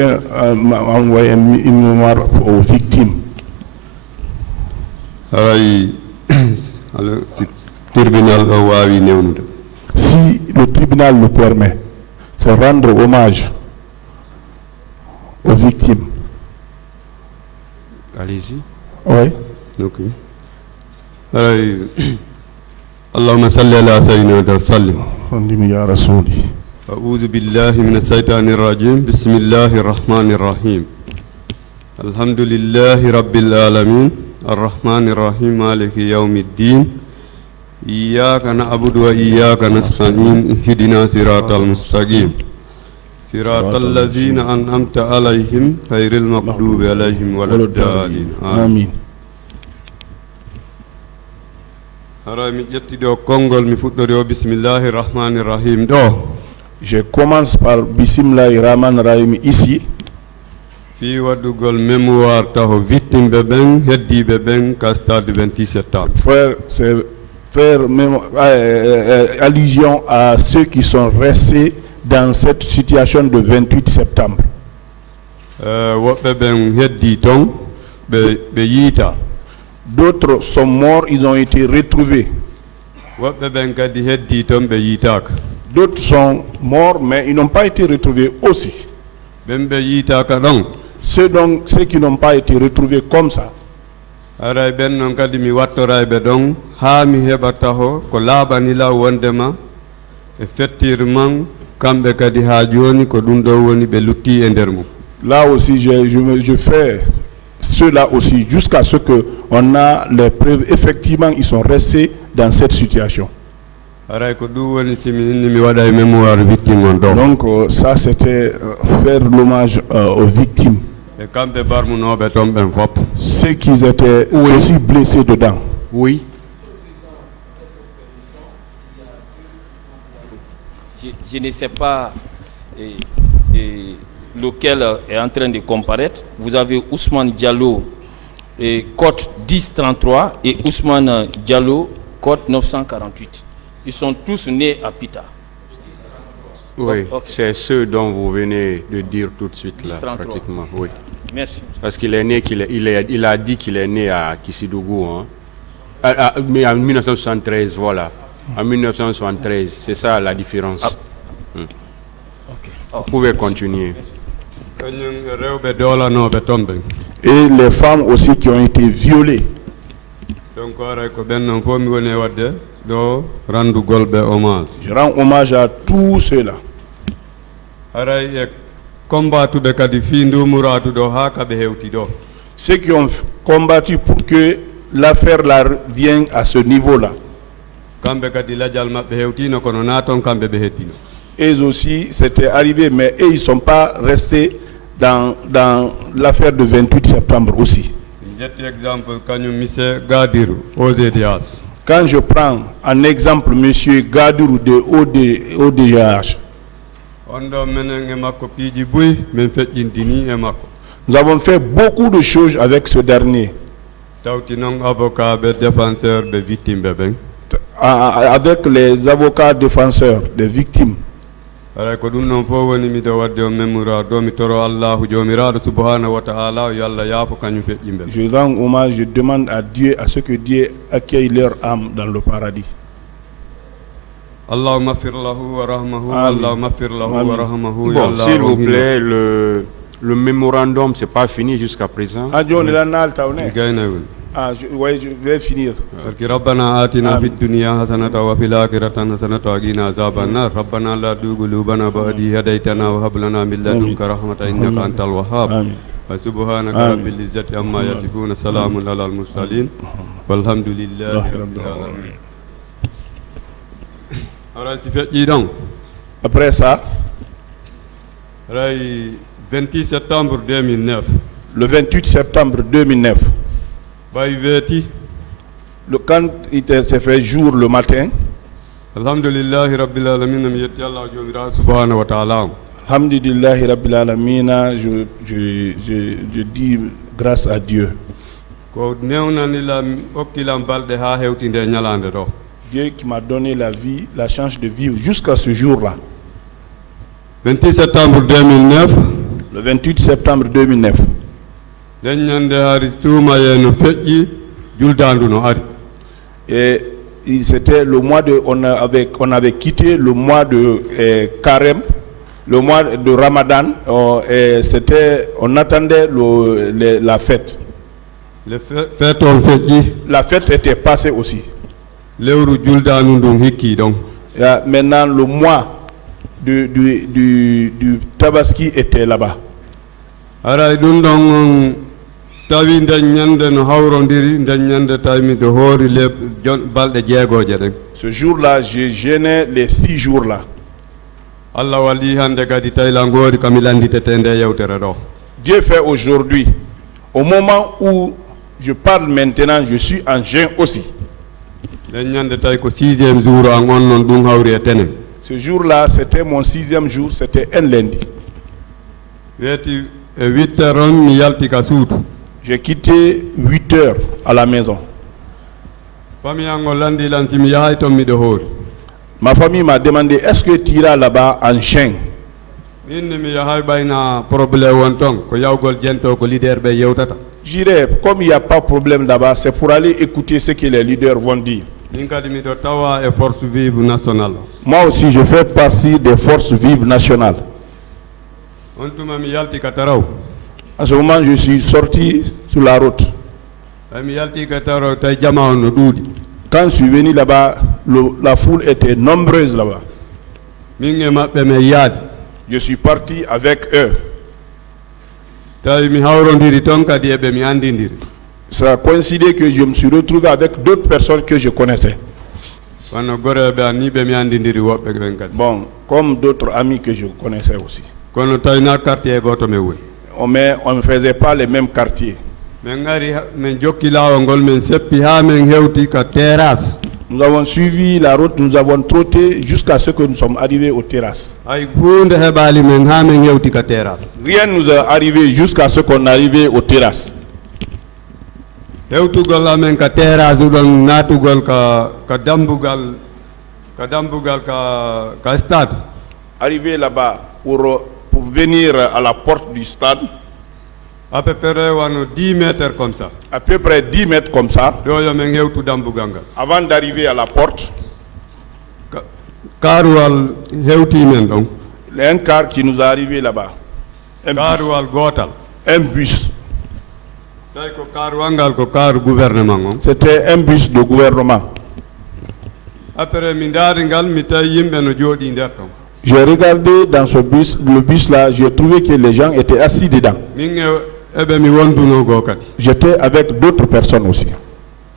envoyer une mémoire aux victimes. Si le tribunal le permet, c'est rendre hommage aux victimes. Allez-y. Oui. Ok. Allahumma salli ala sayyidina wa sallim. Ya Rasuli. أعوذ بالله من الشيطان الرجيم بسم الله الرحمن الرحيم الحمد لله رب العالمين الرحمن الرحيم مالك يوم الدين إياك نعبد وإياك نستعين اهدنا صراط المستقيم صراط الذين أنعمت عليهم غير المغضوب عليهم ولا الضالين آمين. بسم الله الرحمن الرحيم دو. Je commence par Bismillahir Rahmanir Rahim ici. Fi wadugol mémoire taho victime beben heddi beben casta du 27 septembre. C'est faire allusion à ceux qui sont restés dans cette situation de 28 septembre. D'autres sont morts, ils ont été retrouvés. D'autres sont morts, mais ils n'ont pas été retrouvés aussi. Ceux qui n'ont pas été retrouvés comme ça, là aussi je fais cela aussi jusqu'à ce qu'on a les preuves. Effectivement, ils sont restés dans cette situation. Donc ça c'était faire l'hommage aux victimes. Ceux qui étaient aussi blessés dedans. Oui. Je ne sais pas lequel est en train de comparaître. Vous avez Ousmane Diallo, code 1033 et Ousmane Diallo, code 948. Ils sont tous nés à Pita. Oui, okay. C'est ceux dont vous venez de dire tout de suite là, 1033. pratiquement. Oui. Merci. Parce qu'il est né, il a dit qu'il est né à Kissidougou, hein. Mais en 1973, voilà. En 1973, c'est ça la différence. Okay. Vous pouvez continuer. Et les femmes aussi qui ont été violées. Je rends hommage à tous ceux-là. Ceux qui ont combattu pour que l'affaire là vienne à ce niveau-là. Eux aussi, c'était arrivé, mais eux, ils ne sont pas restés dans l'affaire de 28 septembre aussi. Quand je prends un exemple, M. Gadirou de ODGH, nous avons fait beaucoup de choses avec ce dernier. Avec les avocats défenseurs des victimes. Je rends hommage, je demande à Dieu, à ce que Dieu accueille leur âme dans le paradis. Bon, s'il vous plaît, le mémorandum, c'est pas fini jusqu'à présent. Oui, je vais finir. ربنا آتنا في الدنيا حسنة وفي الآخرة حسنة وقنا عذاب النار ربنا لا تزغ قلوبنا بعد إذ هديتنا وهب لنا من لدنك رحمة إنك أنت الوهاب سبحانك رب العزة عما يصفون سلام على المرسلين والحمد لله رب العالمين. Après ça, 28 septembre 2009. Le 28 septembre 2009. Quand il s'est fait jour le matin, Alhamdulillah Rabbil Alamin, subhanahu wa ta'ala. Alhamdulillah Rabbil Alamin, je dis grâce à Dieu. Dieu qui m'a donné la vie, la chance de vivre jusqu'à ce jour-là. 28 septembre 2009. Le Le 28 septembre 2009. nden ñande hari suumaye no feƴƴi juldandu no ari C'était le mois de, on avait quitté le mois de Carême, le mois de Ramadan, et on attendait la fête. le fête on feƴƴi La fête était passée aussi. lewru juldandu ndun hikki donc Maintenant, le mois du Tabaski était là-bas. aray ɗum ɗon tawi nden ñande no hawrodiri nden ñande tawi do hoori balɗe jeegoje ɗen. Ce jour-là, j'ai jeûné les 6 jours-là. Allah walli hande kadi tayla ngoori kami landitete nde yewtere ɗo. Dieu fait aujourd'hui, au moment où je parle maintenant, je suis en jeûne aussi. nden ñande tawi ko 6e jour an on noon ɗum hawri e tenem. Ce jour-là, c'était mon 6e jour, c'était un lundi. weeti e 8 heures on mi yalti ka suudu. J'ai quitté 8 heures à la maison. Famiyango landi lan simi yahay ton miɗo hoori. Ma famille m'a demandé, est-ce que tu iras là-bas en jeûne? min mi yahay ɓayna probléme won ton ko yawgol jento ko leader ɓe yewtata. J'irai, comme il n'y a pas de problème là-bas, c'est pour aller écouter ce que les leaders vont dire. min kadi miɗo tawa e force vive nationale. Moi aussi, je fais partie des forces vives nationales. on tuma mi yalti ka taraw. À ce moment, je suis sorti sur la route. mi yalti ka taraw tay jama on no ɗuuɗi. Quand je suis venu là-bas, la foule était nombreuse là-bas. min e maɓɓe men yaadi. Je suis parti avec eux. tawi mi hawrodiri ton kadi eɓe mi andidiri. Ça a coïncidé que je me suis retrouvé avec d'autres personnes que je connaissais. kono goreɓe an ni ɓe mi andidiri woɓɓe ɓen kadi. Bon, comme d'autres amis que je connaissais aussi. kono tawi na quartier goto men woni. Mais on ne faisait pas les mêmes quartiers. men ngari men jokki laawol ngol men seppi ha men hewti ka terrasse. Nous avons suivi la route, nous avons trotté jusqu'à ce que nous sommes arrivés aux terrasses. ay hunde heɓali men ha men hewti ka terrasse. Rien ne nous est arrivé jusqu'à ce qu'on arrive aux terrasses. hewtugol amen ka terrasse ɗon natugol ka dambugal ka stade. Arrivé là-bas pour venir à la porte du stade, à peu près 10 mètres comme ça. à peu près 10 mètres comme ça, ɗo yo men hewtu dambugal ngal. avant d'arriver à la porte, karuwal hewti men ɗon. un car qui nous est arrivé là-bas. karuwal gotal. Un bus. tawi ko karuwal ngal ko karu gouvernement on. C'était un bus de gouvernement. après mi daari ngal mi tawi yimɓe no jooɗi nder ton. J'ai regardé dans ce bus, le bus là, j'ai trouvé que les gens étaient assis dedans. min eɓe mi wonduno goo kadi. J'étais avec d'autres personnes aussi.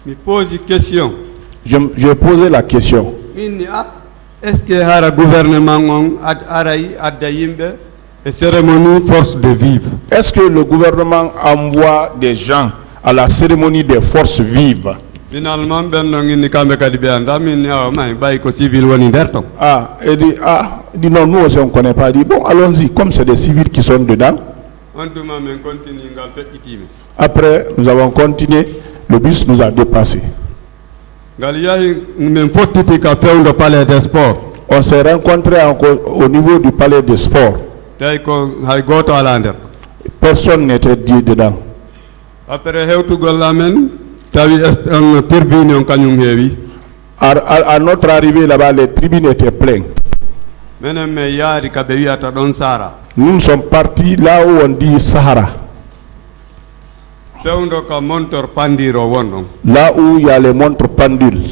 mi posi question. J'ai posé la question. min ni est ce que hara gouvernement on aray adda yimɓe e cérémonie force de vivre. Est-ce que le gouvernement envoie des gens à la cérémonie des forces vives? Finalement, ben non inni kambe kadi be anda min may bay ko civil woni der ton. Il dit non, nous aussi on ne connaît pas. Il dit bon, allons-y, comme c'est des civils qui sont dedans. Antuma men continue ngal feƴƴitimi. Après, nous avons continué, le bus nous a dépassés. Ngal yahi men fottiti ka fewndo palais des sports. On s'est rencontrés encore au niveau du palais des sports. Tay ko hay goto ala nder. Personne n'était dit dedans. Après hewtugol amen tawi on tribune on kañum heewi. À notre arrivée là-bas, les tribunes étaient pleines. Menen me yaari ka ɓe wiyata ɗon Sahara. Nous sommes partis là où on dit Sahara. Fewndo ka montor pandiro won ɗon. Là où il y a les montres pendules.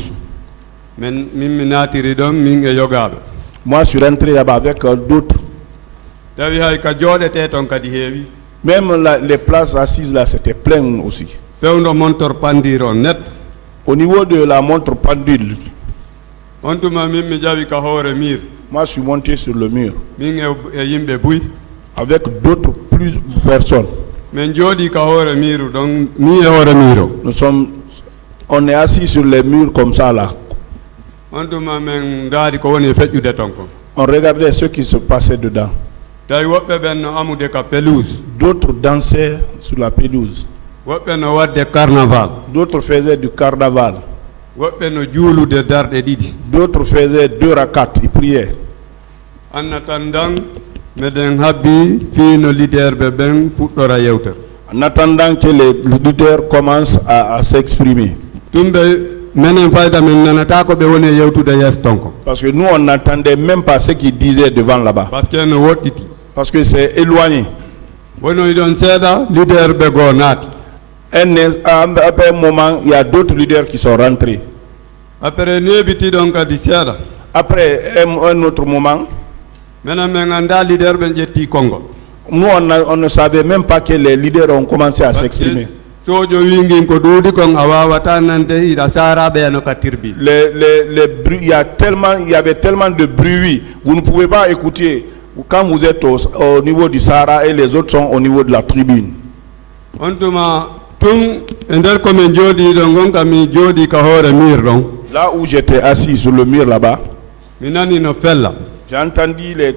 Min mi naatiri ɗon min e yogaɓe. Moi, je suis rentré là-bas avec d'autres. Tawi hay ka jooɗete ton kadi heewi. Même les places assises là, c'était plein aussi. Fewndo montor pandiro net. Au niveau de la montre pendule, on tuma min mi jawi ka hoore mur. moi je suis monté sur le mur min e yimɓe buy. avec d'autres plus personnes. min jooɗi ka hoore mur ɗon ni e hoore mur o. On est assis sur les murs comme ça là. on tuma min daari ko woni e feƴƴude ton kon. On regardait ce qui se passait dedans. tawi woɓɓe ɓen no amude ka pelouse. D'autres dansaient sur la pelouse. woɓɓe no wadde carnaval. D'autres faisaient du carnaval. woɓɓe no juulude darɗe ɗiɗi. D'autres faisaient 2 rakats, ils priaient. anna tan dan meɗen habbi fiino leader ɓe ɓen fuɗɗora yewtere. En attendant que les leaders commencent à s'exprimer. ɗum ɓe menen fayda men nanata ko ɓe woni e yewtude yeeso ton ko. Parce que nous, on n'entendait même pas ce qu'ils disaient devant là-bas. Parce que no woɗɗiti. Parce que c'est éloigné. wonoy ɗon seeɗa leader ɓe goo naati. Après un moment, il y a d'autres leaders qui sont rentrés. après neɓiti ɗon kadi seeɗa. Après un autre moment, menen min annda leader ɓen ƴetti konngol. nous, on ne savait même pas que les leaders ont commencé à s'exprimer. sojo wingin ko ɗuuɗi kon a wawata nande iɗa saraɓe eno ka tirbi. Les bruits, il y avait tellement de bruit, vous ne pouvez pas écouter quand vous êtes au niveau du Sahara et les autres sont au niveau de la tribune. on tuma tun e nder komin jooɗi ɗon gon kam mi jooɗi ka hoore mur ɗon. Là où j'étais assis sur le mur là-bas, mi nani no fella. j'ai entendu les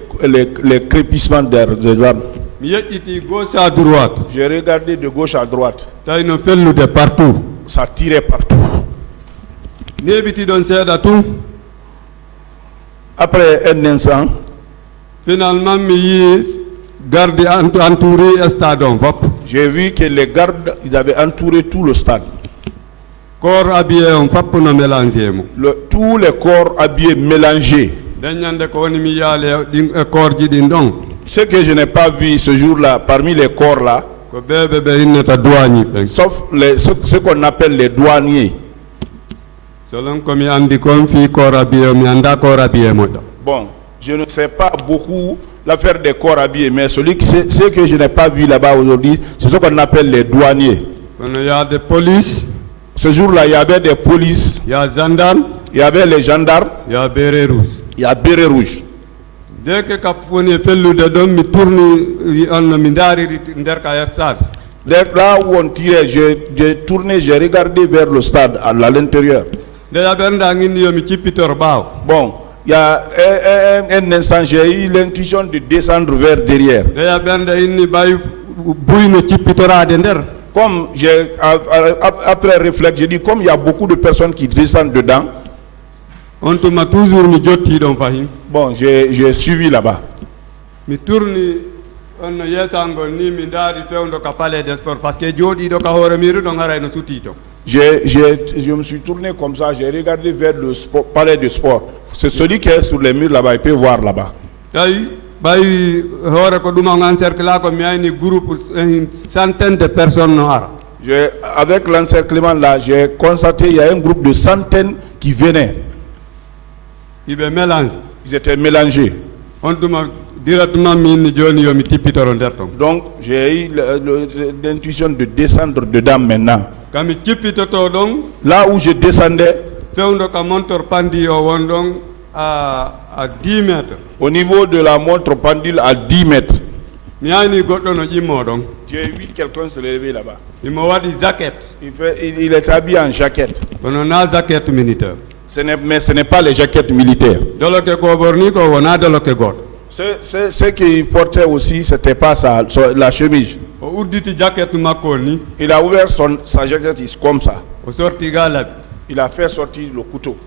crépissements des armes. mi yeƴƴiti gauche à droite. J'ai regardé de gauche à droite. tawi no fellude partout. Ça tirait partout. neɓiti ɗon seeɗa tun. Après un instant, finalement mi yi garde entouré stade on fop. j'ai vu que les gardes, ils avaient entouré tout le stade. corps habillé on fop no mélangé mo. Tous les corps habillés mélangés. daññande ko woni mi yaale ɗin e corps ji ɗin ɗon. Ce que je n'ai pas vu ce jour-là, parmi les corps là, ko ɓeɓe ɓe innata douanier ɓen. sauf ce qu'on appelle les douaniers. selon komi andi kon fi corps habillé mi anda corps habillé moƴƴo. Bon, je ne sais pas beaucoup l'affaire des corps habillés, mais ce que je n'ai pas vu là-bas aujourd'hui, c'est ce qu'on appelle les douaniers. Il y a des polices. Ce jour-là, il y avait des polices, il y a gendarmes, il y avait les gendarmes, il y a béret rouge. Il y a béret rouge. Dès que Capone fellude don mi tourne on mi dariri nder ka stade. Là où on tirait, j'ai tourné, j'ai regardé vers le stade, à l'intérieur. Bon, il y a un instant, j'ai eu l'intuition de descendre vers derrière. Comme après réflexe, j'ai dit, comme il y a beaucoup de personnes qui descendent dedans, bon, j'ai suivi là-bas. Mi tourne on yetango ni mi ndari fewndo ka palais des sports parce que jodi do ka hore miru do ngara no sutito. Je me suis tourné comme ça, j'ai regardé vers le palais de sport. C'est celui qui est sur les murs là-bas, il peut voir là-bas. Une centaine de personnes noires. Avec l'encerclement là, j'ai constaté qu'il y a un groupe de centaines qui venaient. Ils étaient mélangés. Donc j'ai eu l'intuition de descendre dedans maintenant. Là où je descendais, à 10 mètres. Au niveau de la montre pendule à 10 mètres. J'ai vu quelqu'un se lever là-bas. Il est habillé en jaquette. Mais ce n'est pas les jaquettes militaires. Ce qu'il portait aussi, ce n'était pas la chemise. Il a ouvert sa jaquette comme ça. Il a fait sortir le couteau.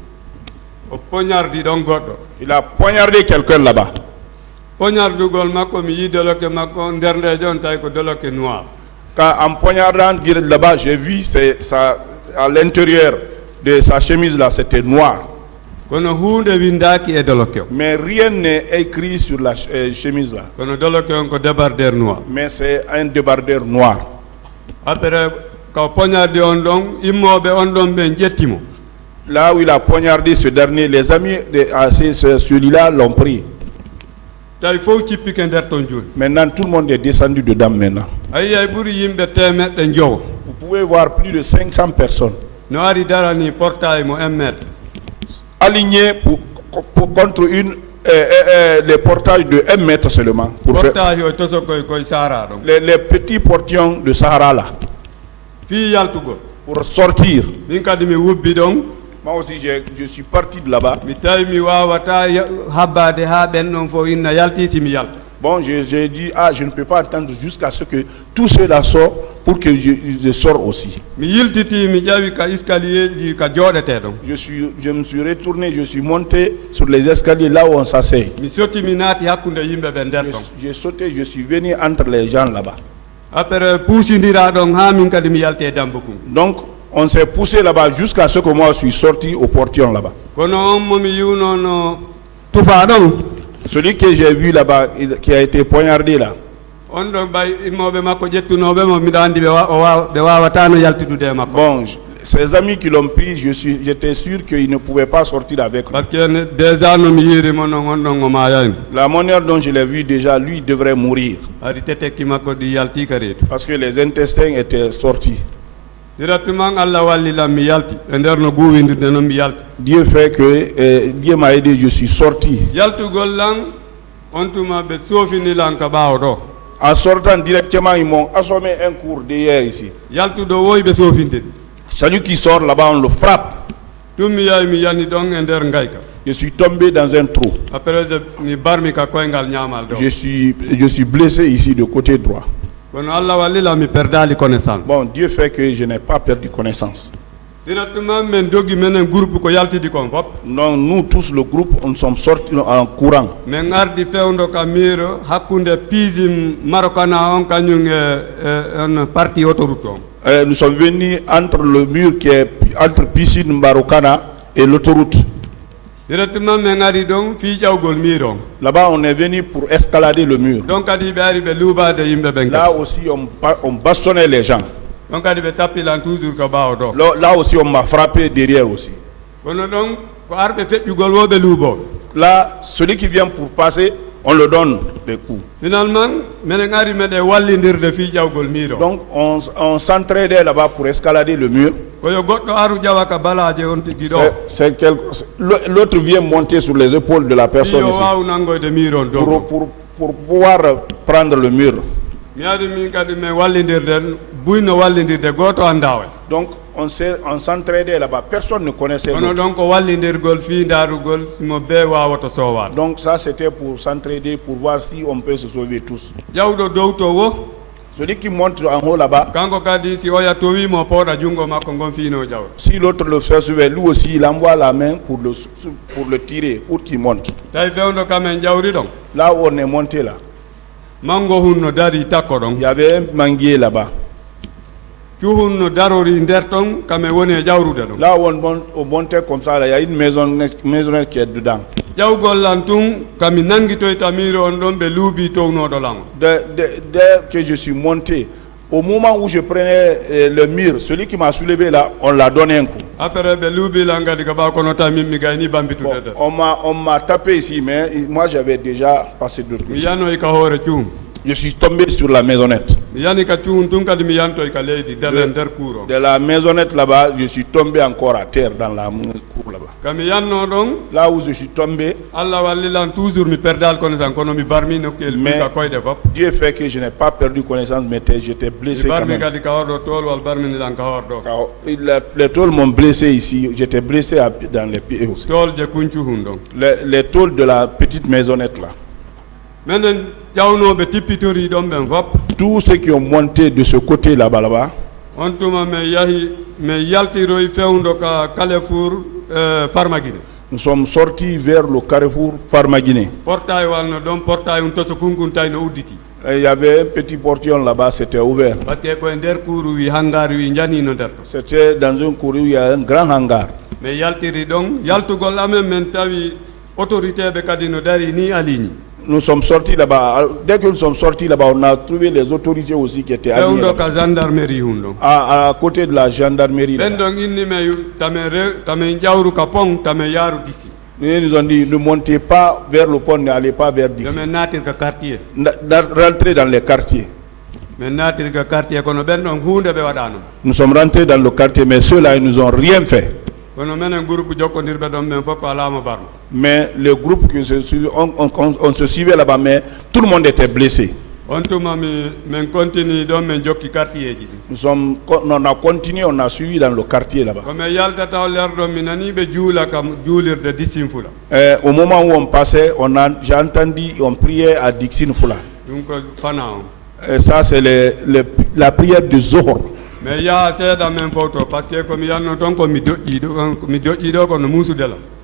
Il a poignardé quelqu'un là-bas. Quand en poignardant là-bas, j'ai vu à l'intérieur de sa chemise là, c'était noir. Mais rien n'est écrit sur la chemise là. Mais c'est un débardeur noir. Là où il a poignardé ce dernier, les amis de celui-là l'ont pris. Maintenant, tout le monde est descendu dedans maintenant. Vous pouvez voir plus de 500 personnes alignées contre les portages de 1 mètre seulement. Les petits portillons de Sahara là. Pour sortir. Moi aussi, je suis parti de là-bas. Bon, j'ai dit, je ne peux pas attendre jusqu'à ce que tout cela sortent pour que je sorte aussi. Je me suis retourné, je suis monté sur les escaliers là où on s'asseye. J'ai sauté, je suis venu entre les gens là-bas. Donc, on s'est poussé là-bas jusqu'à ce que moi je suis sorti au portillon là-bas. Celui que j'ai vu là-bas, qui a été poignardé là. Bon, ses amis qui l'ont pris, j'étais sûr qu'ils ne pouvaient pas sortir avec lui. La manière dont je l'ai vu déjà, lui devrait mourir. Parce que les intestins étaient sortis. Dieu fait que Dieu m'a aidé, je suis sorti. En sortant directement, ils m'ont assommé un cours d'hier ici. Celui qui sort là-bas, on le frappe. Je suis tombé dans un trou. Je suis blessé ici de côté droit. Bon, Dieu fait que je n'ai pas perdu connaissance. Non, nous tous, le groupe, nous sommes sortis en courant. Nous sommes venus entre le mur qui est entre piscine Marokana et l'autoroute. Là-bas, on est venu pour escalader le mur. Là aussi, on bastonnait les gens. Là aussi, on m'a frappé derrière aussi. Là, celui qui vient pour passer, on le donne des coups. Donc, on s'entraidait là-bas pour escalader le mur. L'autre vient monter sur les épaules de la personne ici pour pouvoir prendre le mur. Donc, on s'entraidait là-bas. Personne ne connaissait l'autre. Donc, ça, c'était pour s'entraider, pour voir si on peut se sauver tous. Celui qui monte en haut là-bas, si l'autre le fait sauver, lui aussi, il envoie la main pour le tirer, pour qu'il monte. Là où on est monté là, il y avait un manguier là-bas. Là où on montait comme ça, là, il y a une maisonnette qui est dedans. Dès que je suis monté, au moment où je prenais le mur, celui qui m'a soulevé là, on l'a donné un coup. Bon, on m'a tapé ici, mais moi j'avais déjà passé de l'autre côté. Je suis tombé sur la maisonnette. De la maisonnette là-bas, je suis tombé encore à terre dans la cour là-bas. Là où je suis tombé, mais Dieu fait que je n'ai pas perdu connaissance, mais j'étais blessé quand même. Les tôles m'ont blessé ici, j'étais blessé dans les pieds aussi. Les tôles de la petite maisonnette là. Tous ceux qui ont monté de ce côté là-bas, nous sommes sortis vers le carrefour Farmaguiné. Il y avait un petit portillon là-bas, c'était ouvert. C'était dans un courrier où il y a un grand hangar. Nous sommes sortis là-bas. Dès que nous sommes sortis là-bas, on a trouvé les autorités aussi qui étaient alliés à côté de la gendarmerie. Ils nous ont dit, ne montez pas vers le pont, n'allez pas vers Dixie. Rentrez dans les quartiers. Nous sommes rentrés dans le quartier, mais ceux-là, ils nous ont rien fait. Mais le groupe que on se suivait là-bas, mais tout le monde était blessé. On a continué, on a suivi dans le quartier là-bas. Au moment où on passait, j'ai entendu, on priait à Dixine Fula. Et ça, c'est la prière de Zohor. Mais il y a cette même photo parce que comme il y a longtemps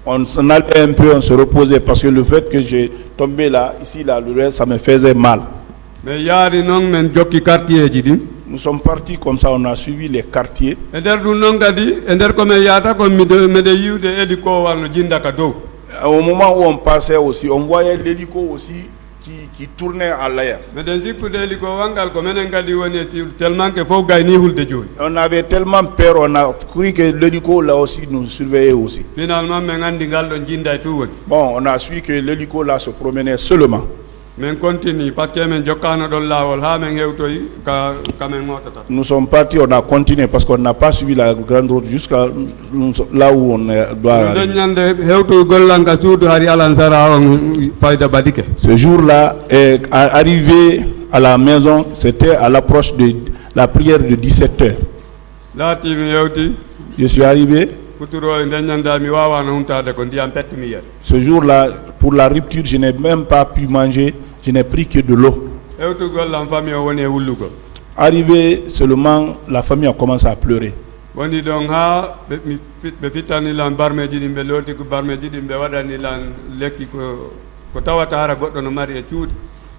on s'en allait un peu, on se reposait parce que le fait que j'ai tombé là, ici, là, le reste, ça me faisait mal. Mais il y a nous sommes partis comme ça, on a suivi les quartiers. Au moment où on passait aussi, on voyait l'hélico aussi qui tournait à l'air. On avait tellement peur, on a cru que l'hélico là aussi nous surveillait aussi. Bon, on a su que l'hélico là se promenait seulement. Nous sommes partis, on a continué parce qu'on n'a pas suivi la grande route jusqu'à là où on doit aller. Ce jour-là, arrivé à la maison, c'était à l'approche de la prière de 17h. Je suis arrivé. Ce jour-là, pour la rupture, je n'ai même pas pu manger, je n'ai pris que de l'eau. Arrivé seulement, la famille a commencé à pleurer.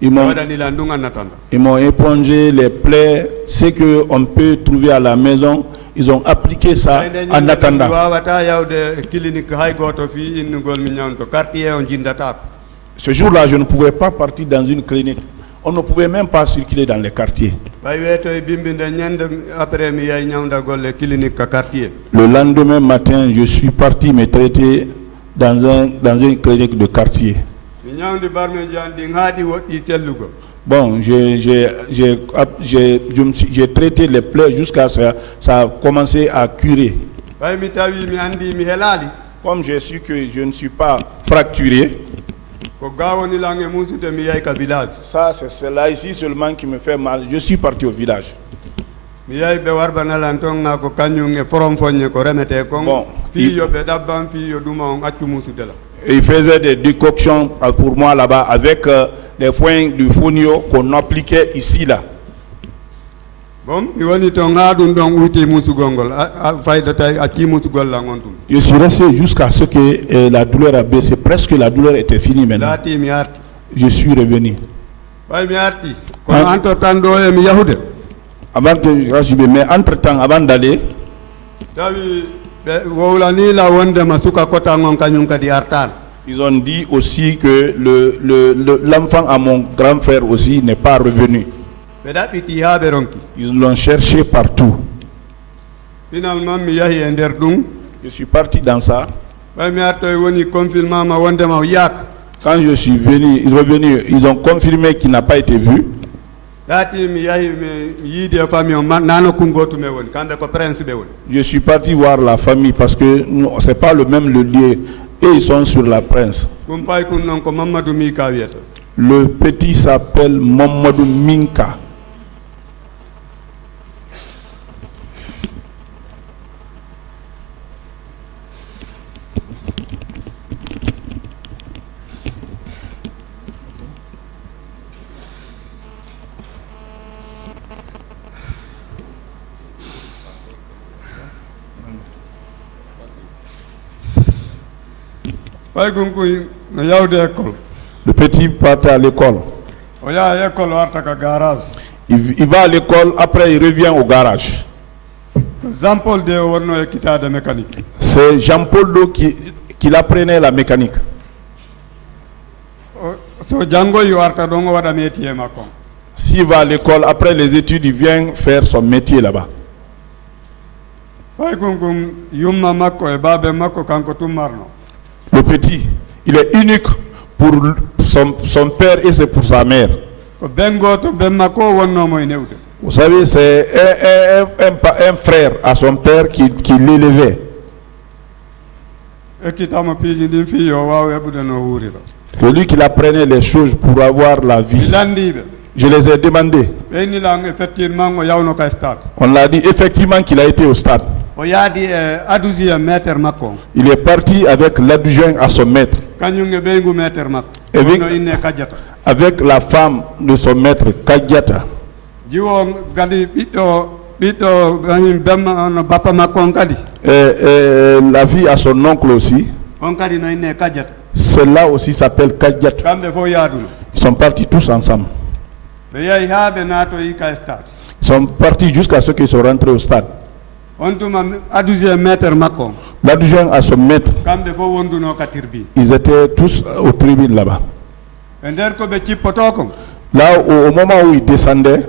Ils m'ont épongé les plaies, ce qu'on peut trouver à la maison. Ils ont appliqué ça en attendant. Ce jour-là, je ne pouvais pas partir dans une clinique. On ne pouvait même pas circuler dans les quartiers. Le lendemain matin, je suis parti me traiter dans une clinique de quartier. Bon, j'ai traité les plaies jusqu'à ce que ça a commencé à curer. Comme j'ai su que je ne suis pas fracturé, ça c'est là ici seulement qui me fait mal. Je suis parti au village. Bon, il faisait des décoctions pour moi là-bas avec des foins du fonio qu'on appliquait ici là. Je suis resté jusqu'à ce que la douleur a baissé. Presque la douleur était finie maintenant. Je suis revenu. Mais entre-temps, avant d'aller, ils ont dit aussi que l'enfant à mon grand frère aussi n'est pas revenu. Ils l'ont cherché partout. Finalement, je suis parti dans ça. Quand je suis venu, ils ont confirmé qu'il n'a pas été vu. Je suis parti voir la famille parce que ce n'est pas le même lieu. Et ils sont sur la Prince. Le petit s'appelle Mamadou Minka. Le petit part à l'école. Il va à l'école, après il revient au garage. C'est Jean-Paul qui l'apprenait la mécanique. S'il va à l'école, après les études, il vient faire son métier là-bas. Le petit, il est unique pour son père et c'est pour sa mère. Vous savez, c'est un frère à son père qui l'élevait. C'est lui qui apprenait les choses pour avoir la vie. Je les ai demandés. On l'a dit effectivement qu'il a été au stade. Il est parti avec l'adjoint à son maître. Avec la femme de son maître, Kadjata. La fille à son oncle aussi. Celle-là aussi s'appelle Kadjata. Ils sont partis tous ensemble. Ils sont partis jusqu'à ce qu'ils sont rentrés au stade. L'adjoint à son maître, ils étaient tous aux tribunes là-bas. Là, au moment où ils descendaient,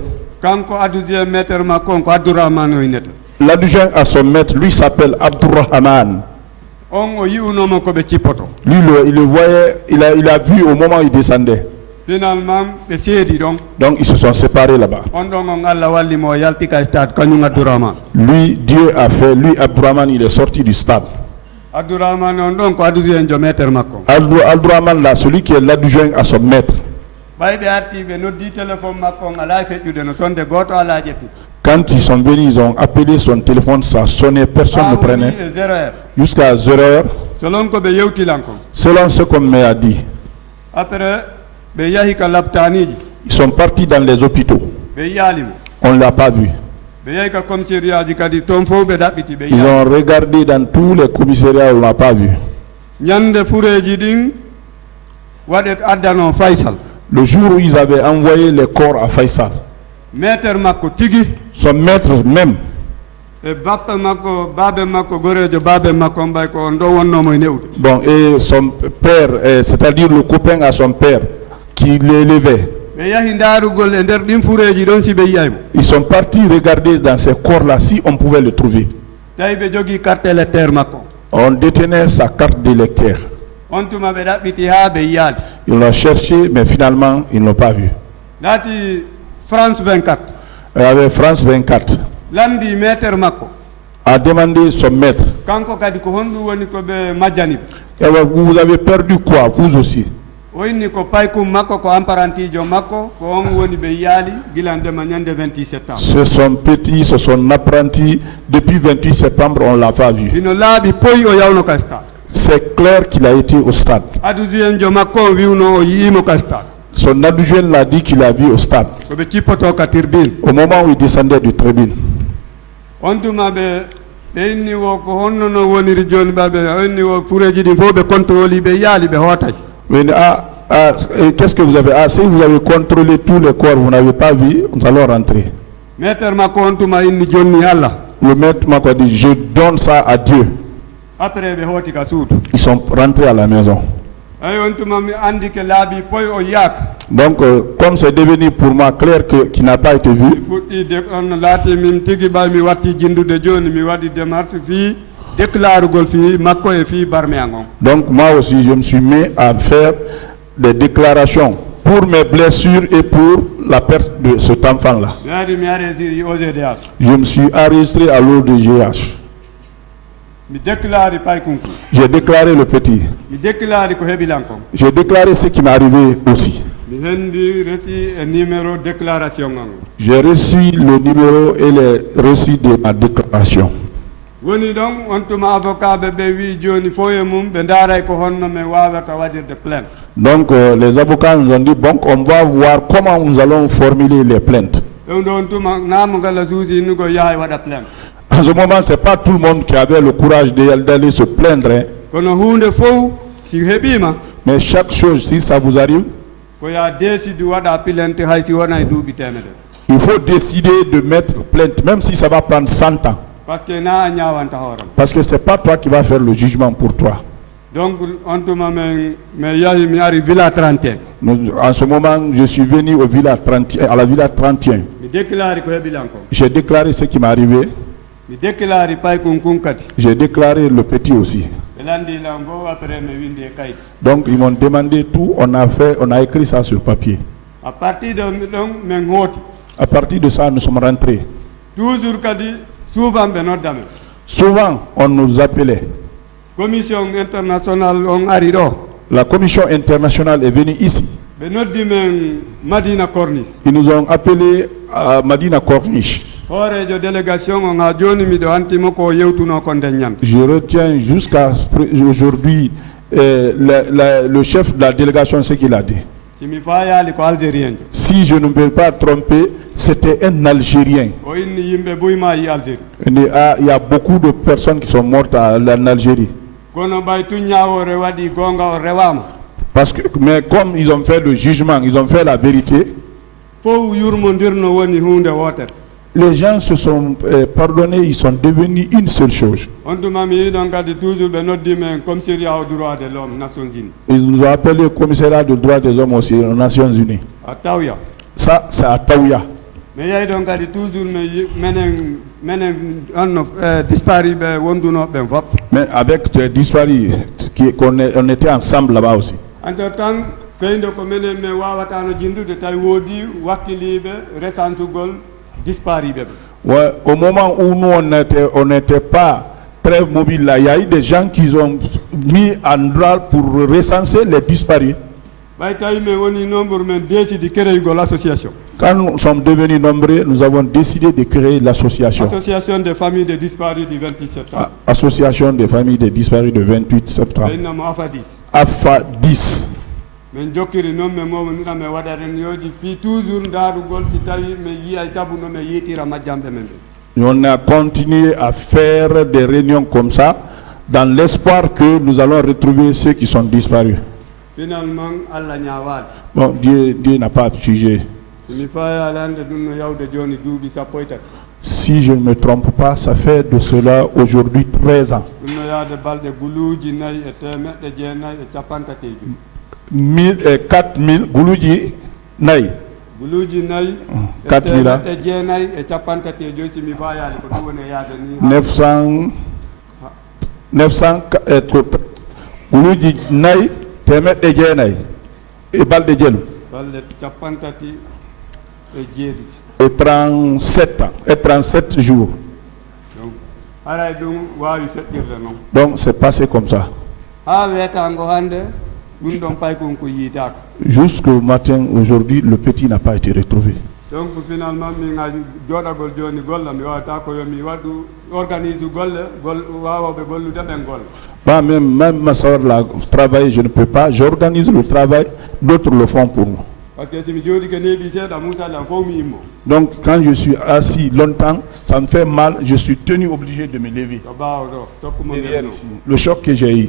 l'adjoint à son maître, lui s'appelle Abdurrahman. Lui, il le voyait, il a vu au moment où il descendait. Finalement, donc ils se sont séparés là-bas. Lui, Dieu a fait, lui, Abdurrahman, il est sorti du stade. Abdurrahman là, celui qui est l'adjoint à son maître. Quand ils sont venus, ils ont appelé son téléphone, ça sonnait, personne ne prenait. Jusqu'à 0h. Selon ce qu'on m'a dit. Ils sont partis dans les hôpitaux. On ne l'a pas vu. Ils ont regardé dans tous les commissariats, on ne l'a pas vu. Le jour où ils avaient envoyé les corps à Faisal, son maître même, bon, et son père, c'est-à-dire le copain à son père, qui l'élevait. Ils sont partis regarder dans ces corps-là si on pouvait le trouver. On détenait sa carte d'électeur. Ils l'ont cherché, mais finalement, ils ne l'ont pas vu. France 24. Avec France 24. A demandé son maître. Vous avez perdu quoi, vous aussi? C'est son petit, c'est son apprenti. Depuis 28 septembre, on ne l'a pas vu. C'est clair qu'il a été au stade. Son adjoint l'a dit qu'il a vu au stade. Au moment où il descendait du tribune. Qu'est-ce que vous avez? Si vous avez contrôlé tous les corps, vous n'avez pas vu, nous allons rentrer. Le maître m'a dit, je donne ça à Dieu. Ils sont rentrés à la maison. Donc, comme c'est devenu pour moi clair qu'il n'a pas été vu, donc moi aussi je me suis mis à faire des déclarations pour mes blessures et pour la perte de cet enfant-là. Je me suis enregistré à l'ODGH. J'ai déclaré le petit. J'ai déclaré ce qui m'est arrivé aussi. J'ai reçu le numéro et les reçus de ma déclaration. Donc les avocats nous ont dit, bon, on va voir comment nous allons formuler les plaintes. En ce moment, ce n'est pas tout le monde qui avait le courage d'aller se plaindre. Mais chaque chose, si ça vous arrive, il faut décider de mettre plainte, même si ça va prendre 100 ans. Parce que ce n'est pas toi qui vas faire le jugement pour toi. Donc, en ce moment, je suis venu au villa 31, à la villa 31. J'ai déclaré ce qui m'est arrivé. J'ai déclaré le petit aussi. Donc ils m'ont demandé tout, on a écrit ça sur papier. À partir de ça, nous sommes rentrés. Souvent, on nous appelait. La commission internationale est venue ici. Ils nous ont appelés à Madina Corniche. Je retiens jusqu'à aujourd'hui le chef de la délégation ce qu'il a dit. Si je ne me vais pas tromper, c'était un Algérien. Il y a beaucoup de personnes qui sont mortes en Algérie. Parce que, mais comme ils ont fait le jugement, ils ont fait la vérité, les gens se sont pardonnés, ils sont devenus une seule chose. Ils nous ont appelé au commissariat des droits des hommes aussi aux Nations Unies. Ça, c'est à Taouya. Mais avec les disparus, on était ensemble là-bas aussi. Ouais, au moment où nous on n'était pas très mobiles là, il y a eu des gens qui ont mis en droit pour recenser les disparus. Quand nous sommes devenus nombreux, nous avons décidé de créer l'association. Association des familles des disparus du 28 septembre. Association des familles des disparus du 28 septembre. AFA 10. On a continué à faire des réunions comme ça dans l'espoir que nous allons retrouver ceux qui sont disparus. Finalement, bon, Dieu n'a pas jugé. Si je ne me trompe pas, ça fait de cela aujourd'hui 13 ans. 4000 Gouloudji Naï. 4000 900 Gouloudji Naï Temet de Djenay et Balde Djelou. Et 37 ans, et 37 jours. Donc c'est passé comme ça. Jusqu'au matin, aujourd'hui, le petit n'a pas été retrouvé. Donc finalement, même ma soeur l'a travaillé, je ne peux pas. J'organise le travail, d'autres le font pour nous. Donc quand je suis assis longtemps, ça me fait mal, je suis tenu obligé de me lever. Le choc que j'ai eu.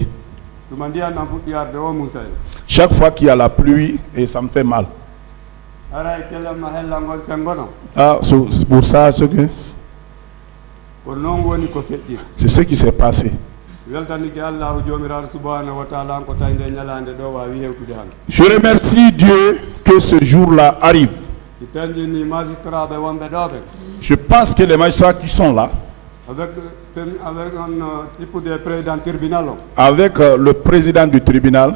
Chaque fois qu'il y a la pluie, et ça me fait mal. Ah, c'est pour ça c'est ce qui s'est passé. Je remercie Dieu que ce jour-là arrive. Je pense que les magistrats qui sont là, avec le président du tribunal,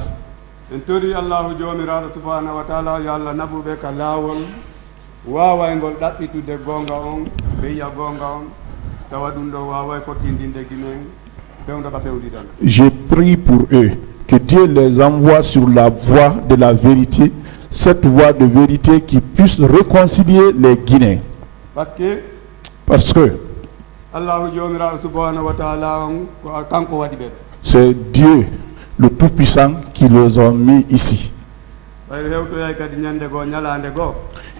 j'ai prié pour eux que Dieu les envoie sur la voie de la vérité, cette voie de vérité qui puisse réconcilier les Guinéens. Parce que c'est Dieu le Tout-Puissant qui les a mis ici.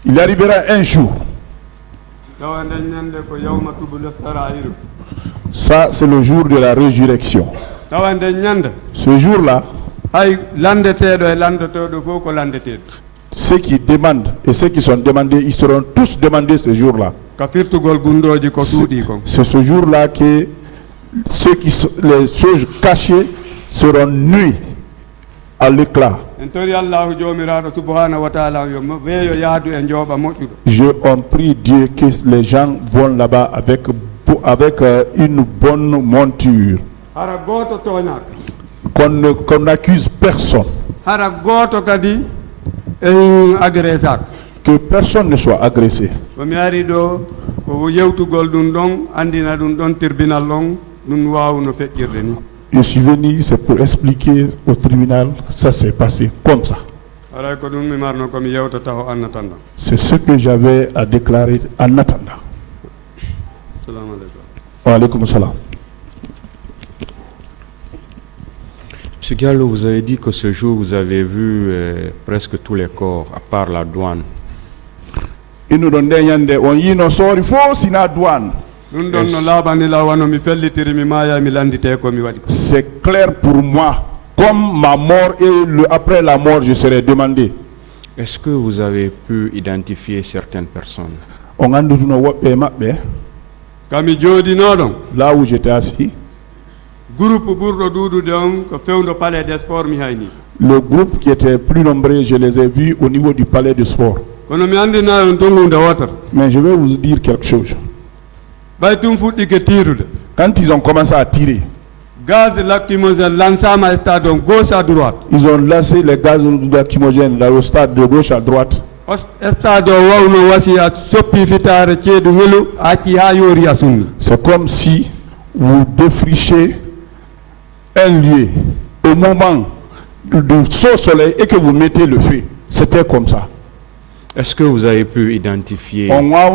Il arrivera un jour. Ça, c'est le jour de la résurrection. Ce jour-là, ceux qui demandent et ceux qui sont demandés, ils seront tous demandés ce jour-là. C'est ce jour-là que les choses cachées seront nues à l'éclat. Je prie Dieu que les gens vont là-bas avec une bonne monture. Qu'on n'accuse personne. Que personne ne soit agressé. Je suis venu, c'est pour expliquer au tribunal, ça s'est passé comme ça. C'est ce que j'avais à déclarer en attendant. Wa alaykoum salam. Monsieur Gallo, vous avez dit que ce jour vous avez vu presque tous les corps, à part la douane. Inu don de yande on yino sori fo sina douane. C'est clair pour moi. Comme ma mort et après la mort, je serai demandé. Est-ce que vous avez pu identifier certaines personnes? Là où j'étais assis, le groupe qui était plus nombreux, je les ai vus au niveau du palais de sport. Mais je vais vous dire quelque chose. Quand ils ont commencé à tirer, gaz lacrymogène lancé stade de gauche à droite. Ils ont lancé les gaz lacrymogènes dans le stade de gauche à droite. C'est comme si vous défrichez un lieu au moment du saut soleil et que vous mettez le feu. C'était comme ça. Est-ce que vous avez pu identifier? Non,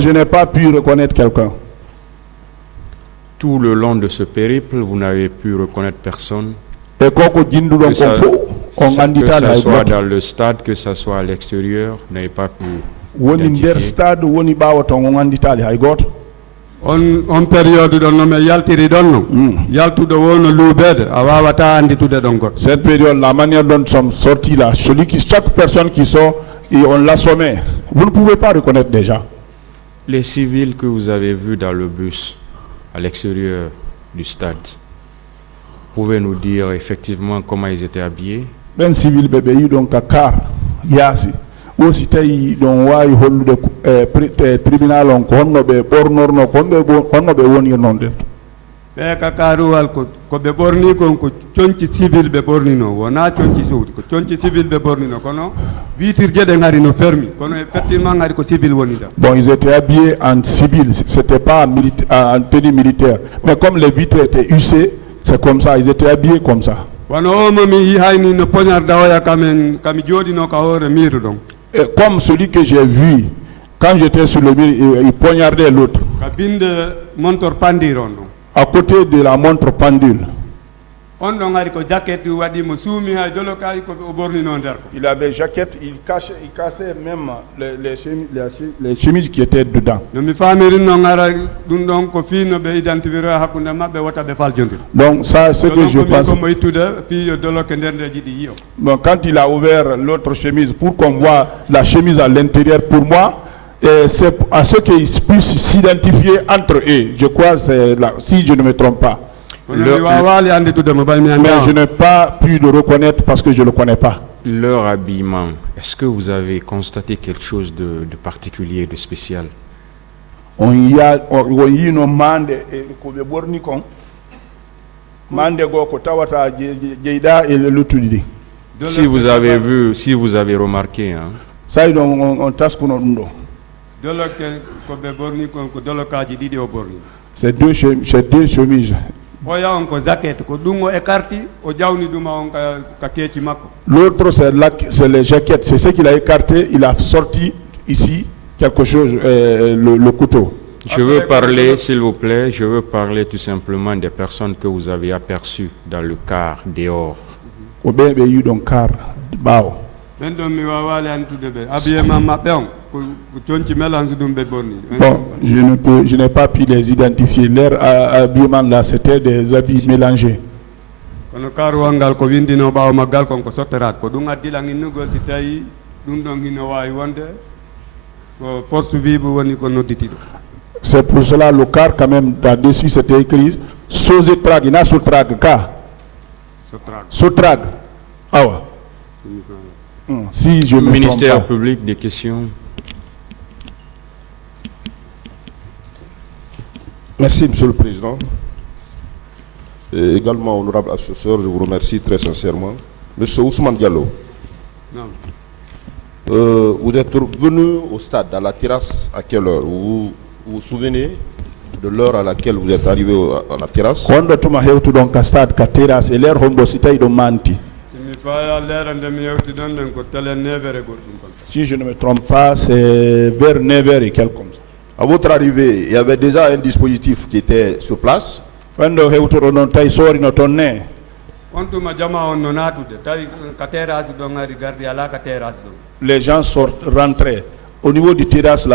je n'ai pas pu reconnaître quelqu'un. Tout le long de ce périple, vous n'avez pu reconnaître personne. Que ça soit dans le stade, que ce soit à l'extérieur, vous n'avez pas pu identifier. On période cette période, la manière dont nous sommes sortis là, chaque personne qui sort, et on l'assommait. Vous ne pouvez pas reconnaître déjà. Les civils que vous avez vus dans le bus, à l'extérieur du stade, pouvez nous dire effectivement comment ils étaient habillés? Ben civil bébé donc à car yasi aussi tay don way hollude tribunal on ko honno be bornorno honno be woni non de be ka karuwal ko be borni ko cionci civil be bornino wona cionci suudi ko cionci civil be bornino kono vitir jede ngari no fermi kono effectivement ngari ko civil woni da. Bon, ils étaient habillés en civil, c'était pas en tenue militaire, mais comme les vitres étaient usées, c'est comme ça, ils étaient habillés comme ça. Et comme celui que j'ai vu, quand j'étais sur le mur, il poignardait l'autre. À côté de la montre pendule. Il avait jaquette, il cassait même les chemises qui étaient dedans. Donc ça, c'est ce que je pense. Bon, quand il a ouvert l'autre chemise pour qu'on voit la chemise à l'intérieur, pour moi, c'est à ce qu'ils puissent s'identifier entre eux. Je crois, si je ne me trompe pas. Mais je n'ai pas pu le reconnaître parce que je ne le connais pas. Leur habillement, est-ce que vous avez constaté quelque chose de particulier, de spécial? Si vous avez vu, si vous avez remarqué, hein. C'est deux chemises. L'autre c'est les jaquettes, c'est ce qu'il a écarté, il a sorti ici quelque chose, le couteau. Je veux parler, s'il vous plaît, je veux parler tout simplement des personnes que vous avez aperçues dans le car dehors. Bon, je n'ai pas pu les identifier. Leur habillement là, c'était des habits mélangés. C'est pour cela le car quand même là-dessus c'était écrit Sozetrag, il y a Sotrag car. Sotrag. Ah ouais. Si je me ministère trompe pas. public, des questions. Merci, Monsieur le Président. Et également, honorable assesseur, je vous remercie très sincèrement. Monsieur Ousmane Diallo, vous êtes venu au stade, à la terrasse, à quelle heure? Vous vous souvenez de l'heure à laquelle vous êtes arrivé à la terrasse? Si je ne me trompe pas, c'est vers 9h et quelques comme ça. À votre arrivée, il y avait déjà un dispositif qui était sur place. Quando hewtoro non tawi sorino toon ne les gens rentraient au niveau du terrasse là.